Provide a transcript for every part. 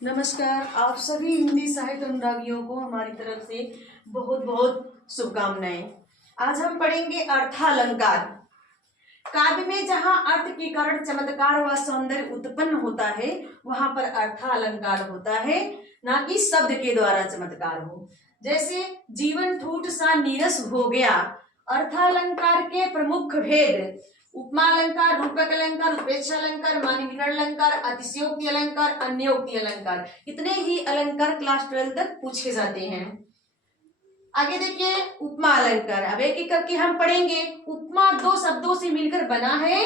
नमस्कार। आप सभी हिंदी साहित्य अनुरागियों को हमारी तरफ से बहुत बहुत शुभकामनाएं। आज हम पढ़ेंगे अर्थालंकार। काव्य में जहाँ अर्थ के कारण चमत्कार व सौंदर्य उत्पन्न होता है वहां पर अर्थालंकार होता है, ना कि शब्द के द्वारा चमत्कार हो। जैसे जीवन ठूठ सा नीरस हो गया। अर्थालंकार के प्रमुख भेद उपमा अलंकार, रूपक अलंकार, उपेक्षा अलंकार, मानवीकरण अलंकार, अतिशयोक्ति अलंकार, अन्योक्ति अलंकार। इतने ही अलंकार क्लास 12 तक पूछे जाते हैं। आगे देखिए उपमा अलंकार। अब एक एक करके हम पढ़ेंगे। उपमा दो शब्दों से मिलकर बना है,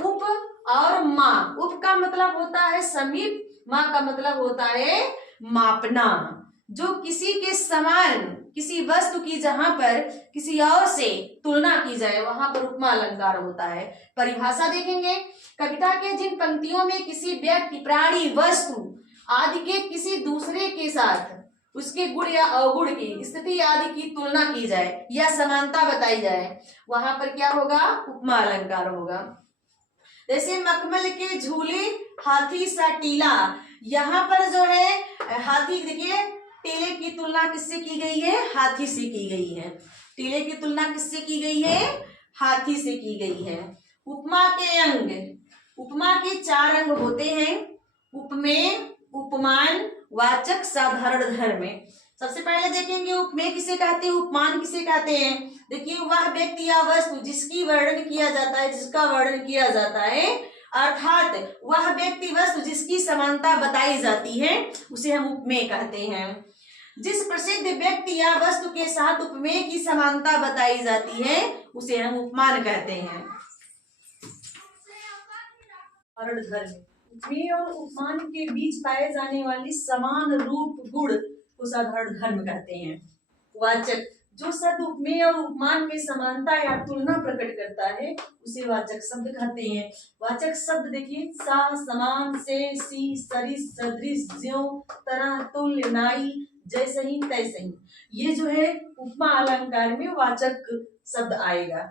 उप और मा। उप का मतलब होता है समीप, मा का मतलब होता है मापना। जो किसी के समान किसी वस्तु की जहां पर किसी और से तुलना की जाए वहां पर उपमा अलंकार होता है। परिभाषा देखेंगे। कविता के जिन पंक्तियों में किसी व्यक्ति, प्राणी, वस्तु आदि के किसी दूसरे के साथ उसके गुण या अवगुण की स्थिति आदि की तुलना की जाए या समानता बताई जाए वहां पर क्या होगा? उपमा अलंकार होगा। जैसे मखमल के झूले हाथी सा टीला। यहाँ पर जो है हाथी, देखिए टीले की तुलना किससे की गई है? हाथी से की गई है। टीले की तुलना किससे की गई है? हाथी से की गई है। उपमा के अंग। उपमा के 4 अंग होते हैं: उपमेय, उपमान, वाचक, साधारण धर्म। सबसे पहले देखेंगे उपमेय किसे कहते हैं, उपमान किसे कहते हैं। देखिए वह व्यक्ति या वस्तु जिसकी वर्णन किया जाता है, जिसका वर्णन किया जाता है, अर्थात वह व्यक्ति वस्तु जिसकी समानता बताई जाती है उसे हम उपमेय कहते हैं। जिस प्रसिद्ध व्यक्ति या वस्तु के साथ उपमेय की समानता बताई जाती है उसे हम उपमान कहते हैं। धर्म। उपमेय और उपमान के बीच पाए जाने वाली समान रूप गुण को साधारण धर्म कहते हैं। वाचक। जो शब्द उपमेय और उपमान में समानता या तुलना प्रकट करता है उसे वाचक शब्द कहते हैं। वाचक शब्द देखिए सा, समान, से, सी, सरिस, सदृश, ज्यों, तरह, तुल्य, नाई, जैसे ही तैसे ही। ये जो है उपमा अलंकार में वाचक शब्द आएगा।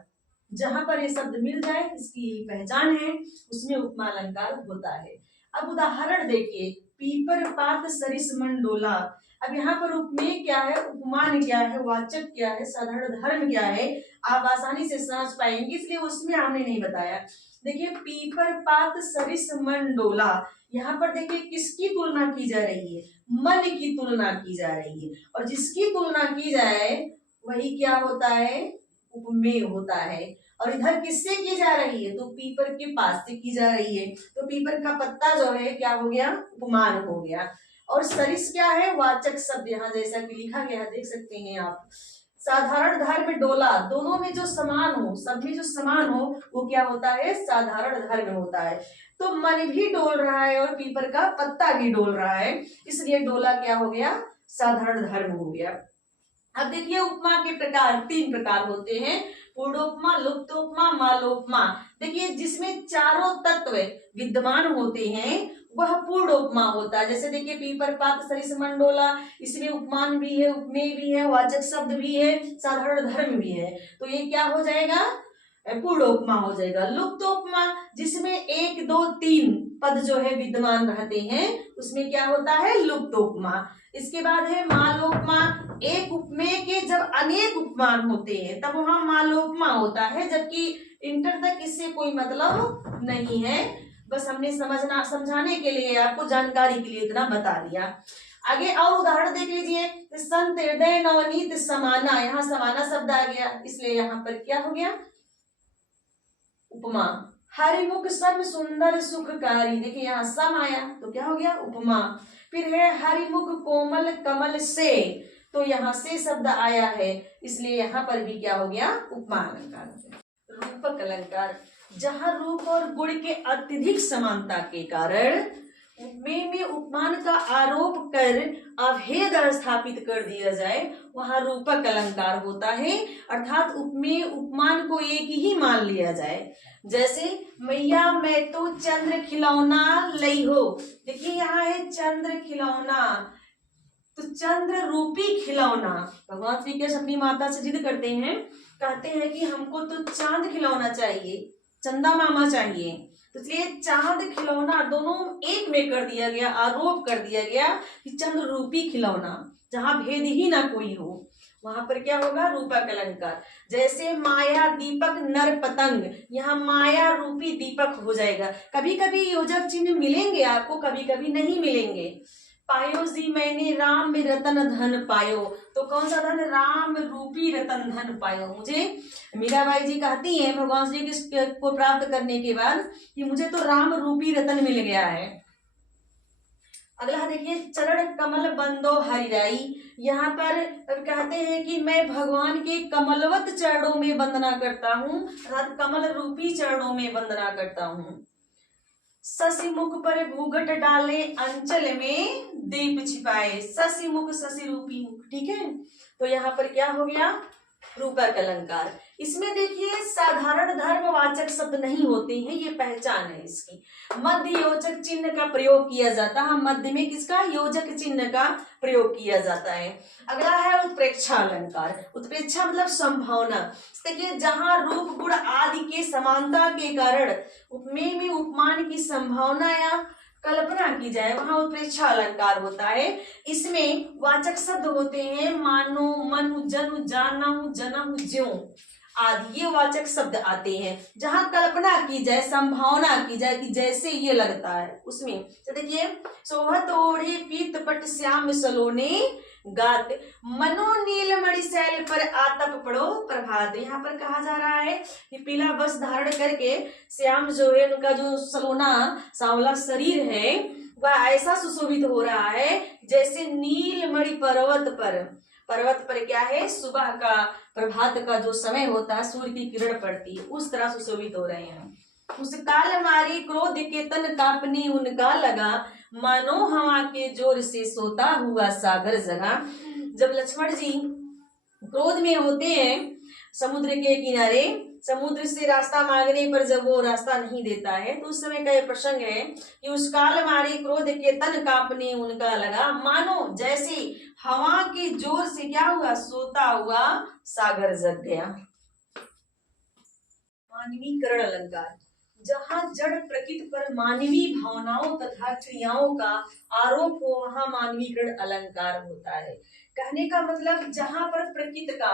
जहां पर ये शब्द मिल जाए इसकी पहचान है, उसमें उपमा अलंकार होता है। अब उदाहरण देखिए। पीपर पात सरिस मंडोला। अब यहाँ पर उपमेय क्या है, उपमान क्या है, वाचक क्या है, साधारण धर्म क्या है, आप आसानी से समझ पाएंगे, इसलिए उसमें हमने नहीं बताया। देखिए पीपर पात सरिस मंडोला। यहाँ पर देखिए किसकी तुलना की जा रही है? मन की तुलना की जा रही है। और जिसकी तुलना की जाए वही क्या होता है? उपमेय होता है। और इधर किससे की जा रही है? तो पीपर के पास से की जा रही है। तो पीपर का पत्ता जो है क्या हो गया? उपमान हो गया। और सरिस क्या है? वाचक शब्द। यहाँ जैसा कि लिखा गया देख सकते हैं आप। साधारण धर्म डोला। दोनों में जो समान हो, सब में जो समान हो वो क्या होता है? साधारण धर्म होता है। तो मन भी डोल रहा है और पीपर का पत्ता भी डोल रहा है, इसलिए डोला क्या हो गया? साधारण धर्म हो गया। अब देखिए उपमा के प्रकार 3 प्रकार होते हैं: पूर्णोपमा, लुप्तोपमा, मालोपमा। देखिए जिसमें चारों तत्व विद्यमान होते हैं वह पूर्णोपमा होता है। जैसे देखिए पीपर पात सरिस मंडोला, इसमें उपमान भी है, उपमेय भी है, वाचक शब्द भी है, साधारण धर्म भी है। तो ये क्या हो जाएगा? पूर्णोपमा हो जाएगा। लुप्तोपमा जिसमें 1, 2, 3 पद जो है विद्यमान रहते हैं उसमें क्या होता है? लुप्तोपमा। इसके बाद है मालोपमा। एक उपमेय के जब अनेक उपमान होते हैं तब वहां मालोपमा होता है, जबकि इंटर तक इससे कोई मतलब नहीं है। बस हमने समझाने के लिए, आपको जानकारी के लिए इतना बता दिया। आगे और उदाहरण देख लीजिए। संत हृदय नवनीत समाना। यहाँ समाना शब्द आ गया, इसलिए यहाँ पर क्या हो गया? उपमा। हरिमुख सम सुंदर सुखकारी। देखिए यहाँ सम आया तो क्या हो गया? उपमा। फिर है हरिमुख कोमल कमल से, तो यहाँ से शब्द आया है, इसलिए यहाँ पर भी क्या हो गया? उपमा अलंकार। रूपक अलंकार। जहाँ रूप और गुण के अत्यधिक समानता के कारण उपमेय में उपमान का आरोप कर अभेद स्थापित कर दिया जाए वहां रूपक अलंकार होता है। अर्थात उपमेय उपमान को एक ही मान लिया जाए। जैसे मैया मैं तो चंद्र खिलौना लई हो। देखिए यहाँ है चंद्र खिलौना, तो चंद्र रूपी खिलौना। भगवान श्री कृष्ण अपनी माता से जिद करते हैं, कहते हैं कि हमको तो चांद खिलौना चाहिए, चंदा मामा चाहिए। तो इसलिए चांद खिलौना दोनों एक में कर दिया गया, आरोप कर दिया गया कि चंद्र रूपी खिलौना, जहां भेद ही ना कोई हो वहां पर क्या होगा, रूपक अलंकार। जैसे माया दीपक नर पतंग, यहाँ माया रूपी दीपक हो जाएगा। कभी कभी योजक चिन्ह मिलेंगे आपको, कभी कभी नहीं मिलेंगे। पायो जी मैंने राम में रतन धन पायो, तो कौन सा धन, राम रूपी रतन धन पायो। मुझे मीराबाई जी कहती हैं भगवान श्री कृष्ण को प्राप्त करने के बाद कि मुझे तो राम रूपी रतन मिल गया है। अगला देखिए, चरण कमल बंदो हरिराई, यहाँ पर कहते हैं कि मैं भगवान के कमलवत चरणों में वंदना करता हूँ, अर्थात कमल रूपी चरणों में वंदना करता हूँ। शशि मुख पर घूंघट डाले अंचल में दीप छिपाए, शशि मुख शशि रूपी मुख, ठीक है। तो यहाँ पर क्या हो गया, रूपक अलंकार। इसमें देखिए साधारण धर्मवाचक शब्द नहीं होते हैं, ये पहचान है इसकी। मध्य योजक चिन्ह का प्रयोग किया जाता है, मध्य में किसका, योजक चिन्ह का प्रयोग किया जाता है। अगला है उत्प्रेक्षा अलंकार। उत्प्रेक्षा मतलब संभावना। देखिए जहां रूप गुण आदि के समानता के कारण उपमेय में उपमान की संभावना या कल्पना की जाए, वहां उत्प्रेक्षा अलंकार होता है। इसमें वाचक शब्द होते हैं मानो, मनु, जनु, जानहु, जनहु, ज्यों आदि, ये वाचक शब्द आते हैं। जहां कल्पना की जाए, संभावना की जाए कि जैसे ये लगता है उसमें। तो देखिए, शोभत ओढ़े पीत पट श्याम सलोने गात, मनो नीलमणि शैल पर आतप पड़ो प्रभात। यहाँ पर कहा जा रहा है कि पीला वस्त्र धारण करके श्याम जो है, उनका जो सलोना सांवला शरीर है वह ऐसा सुशोभित हो रहा है जैसे नीलमणि पर्वत पर, पर्वत पर क्या है, सुबह का प्रभात का जो समय होता है, सूर्य की किरण पड़ती है, उस तरह सुशोभित हो रहे हैं। उस काल मारी क्रोध के तन कांपने उनका लगा, मानो हवा के जोर से सोता हुआ सागर जगा। जब लक्ष्मण जी क्रोध में होते हैं समुद्र के किनारे, समुद्र से रास्ता मांगने पर जब वो रास्ता नहीं देता है, तो उस समय का ये प्रसंग है कि उस काल मारे क्रोध के तन कांपने उनका लगा, मानो जैसे हवा के जोर से क्या हुआ, सोता हुआ सागर जग गया। मानवीकरण अलंकार। जहां जड़ प्रकृति पर मानवीय भावनाओं तथा क्रियाओं का आरोप हो, वहां मानवीकरण अलंकार होता है। कहने का मतलब जहां पर प्रकृति का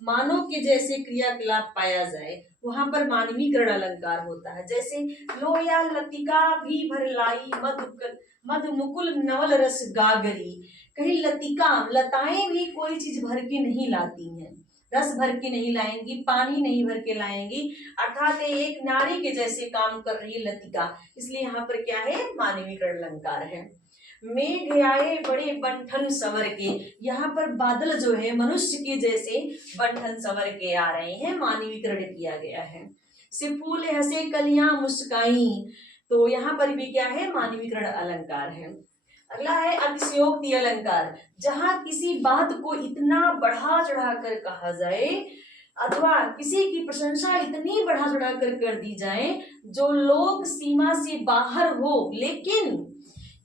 मानव के जैसे क्रियाकलाप पाया जाए, वहां पर मानवीकरण अलंकार होता है। जैसे लोया लतिका भी भर लाई, मध मुकुल नवल रस गागरी। कहीं लतिका, लताएं भी कोई चीज भर के नहीं लाती हैं, रस भर के नहीं लाएंगी, पानी नहीं भर के लाएंगी, अर्थात एक नारी के जैसे काम कर रही है लतिका। इसलिए यहाँ पर क्या है, मानवीकरण अलंकार है। मेघ आए बड़े बंठन सवर के, यहाँ पर बादल जो है मनुष्य के जैसे बंठन सवर के आ रहे हैं, मानवीकरण किया गया है। से फूल हंसे कलियां मुस्काई, तो यहाँ पर भी क्या है, मानवीकरण अलंकार है। अगला है अतिशयोक्ति अलंकार। जहां किसी बात को इतना बढ़ा चढ़ा कर कहा जाए अथवा किसी की प्रशंसा इतनी बढ़ा चढ़ा कर दी जाए जो लोग सीमा से बाहर हो, लेकिन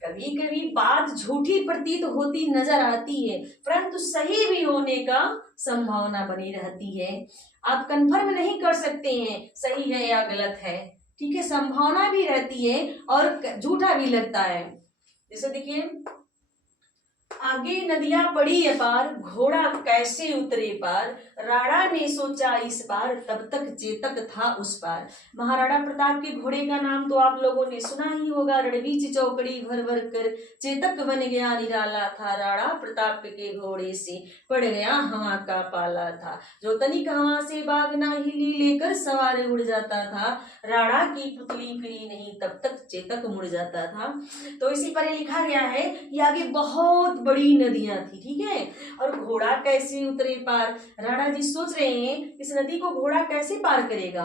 कभी कभी बात झूठी प्रतीत होती नजर आती है, परंतु सही भी होने का संभावना बनी रहती है। आप कंफर्म नहीं कर सकते हैं सही है या गलत है, ठीक है, संभावना भी रहती है और झूठा भी लगता है। जैसे देखिए, आगे नदियां पड़ी अपार, घोड़ा कैसे उतरे पार, राणा ने सोचा इस पार, तब तक चेतक था उस पार। महाराणा प्रताप के घोड़े का नाम तो आप लोगों ने सुना ही होगा, रणबीच चौकड़ी भर भर कर चेतक बन गया निराला था, राणा प्रताप के घोड़े से पड़ गया हवा का पाला था, जो तनिक हवा से बागना हिली लेकर सवार उड़ जाता था, राणा की पुतली फिरी नहीं तब तक चेतक मुड़ जाता था। तो इसी पर लिखा गया है कि आगे बहुत बड़ी नदियां थी, ठीक है, और घोड़ा कैसे उतरे पार। राणा जी सोच रहे हैं इस नदी को घोड़ा कैसे पार करेगा।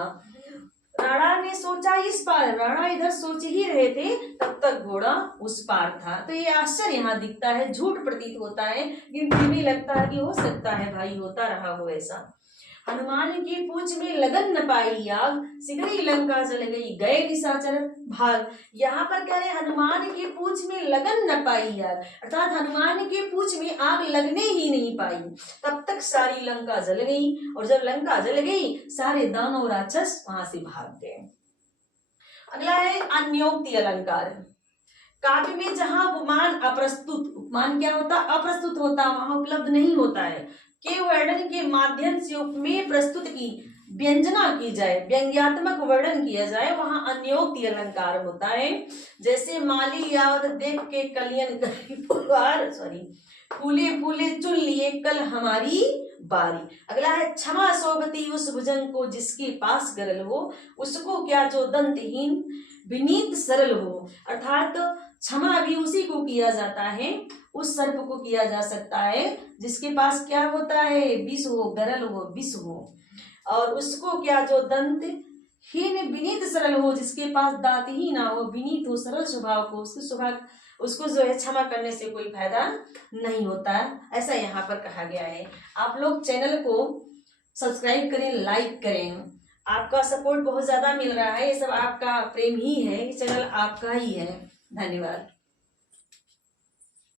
राणा ने सोचा इस पार, राणा इधर सोच ही रहे थे, तब तक घोड़ा उस पार था। तो ये आश्चर्य यहाँ दिखता है, झूठ प्रतीत होता है, लेकिन फिर भी लगता है कि हो सकता है भाई होता रहा हो ऐसा। हनुमान की पूंछ में लगन न पाई आग, सिगरी लंका जल गई गए निशाचर भाग। यहाँ पर कह रहे हनुमान की पूंछ में लगन न पाई आग, अर्थात हनुमान की पूंछ में आग लगने ही नहीं पाई, तब तक सारी लंका जल गई, और जब लंका जल गई सारे दानव राक्षस वहां से भाग गए। अगला है अन्योक्ति अलंकार। काव्य में जहां उपमान अप्रस्तुत, उपमान क्या होता, अप्रस्तुत होता, वहां उपलब्ध नहीं होता है, के वर्णन के माध्यम से उपमेय प्रस्तुत की व्यंजना की जाए, व्यंग्यात्मक वर्णन किया जाए, वहां अन्योक्ति अलंकार होता है। जैसे माली यावत देख के कलियन करी पुकार, फूले फूले चुन लिए कल हमारी बारी। अगला है क्षमा सोबती उस भुजंग को जिसके पास गरल हो, उसको क्या जो दंतहीन विनीत सरल हो। अर्थात क्षमा भी उसी को किया जाता है, उस सर्प को किया जा सकता है जिसके पास क्या होता है, विष हो, गरल हो, विष हो। और उसको क्या जो दंत हीन विनीत सरल हो, जिसके पास दांत ही ना हो, विनीत हो, सरल स्वभाव को, उसको जो है क्षमा करने से कोई फायदा नहीं होता है, ऐसा यहाँ पर कहा गया है। आप लोग चैनल को सब्सक्राइब करें, लाइक करें, आपका सपोर्ट बहुत ज्यादा मिल रहा है, ये सब आपका प्रेम ही है, ये चैनल आपका ही है। धन्यवाद।